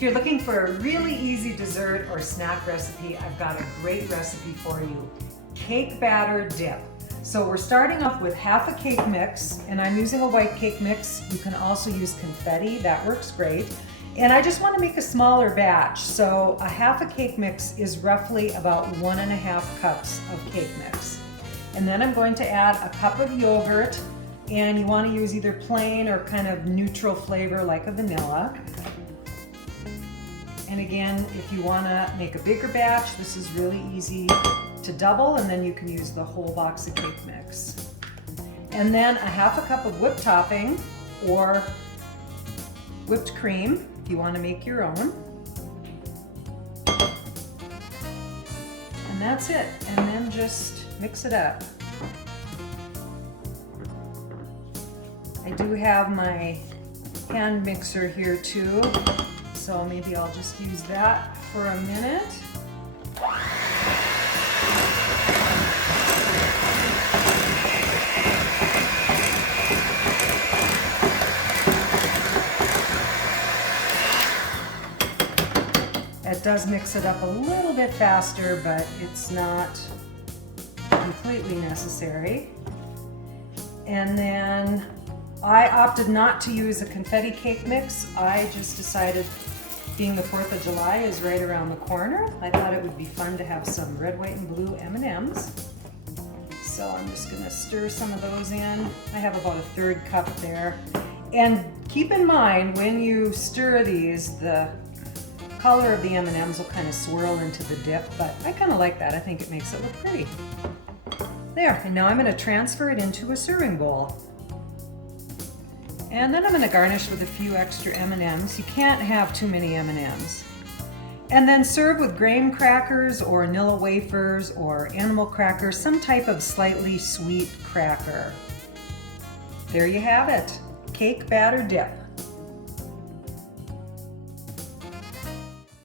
If you're looking for a really easy dessert or snack recipe, I've got a great recipe for you. Cake batter dip. So we're starting off with half a cake mix, and I'm using a white cake mix. You can also use confetti, that works great. And I just want to make a smaller batch, so a half a cake mix is roughly about 1.5 cups of cake mix. And then I'm going to add a cup of yogurt, and you want to use either plain or kind of neutral flavor like a vanilla. And again, if you want to make a bigger batch, this is really easy to double, and then you can use the whole box of cake mix. And then a half a cup of whipped topping or whipped cream if you want to make your own. And that's it. And then just mix it up. I do have my hand mixer here too, so maybe I'll just use that for a minute. It does mix it up a little bit faster, but it's not completely necessary. And then I opted not to use a confetti cake mix. I just decided, being the 4th of July is right around the corner, I thought it would be fun to have some red, white, and blue M&Ms. So I'm just gonna stir some of those in. I have about a 1/3 cup there. And keep in mind, when you stir these, the color of the M&Ms will kind of swirl into the dip, but I kind of like that. I think it makes it look pretty. There, and now I'm going to transfer it into a serving bowl. And then I'm going to garnish with a few extra M&Ms. You can't have too many M&Ms. And then serve with graham crackers or Nilla wafers or animal crackers, some type of slightly sweet cracker. There you have it, cake batter dip.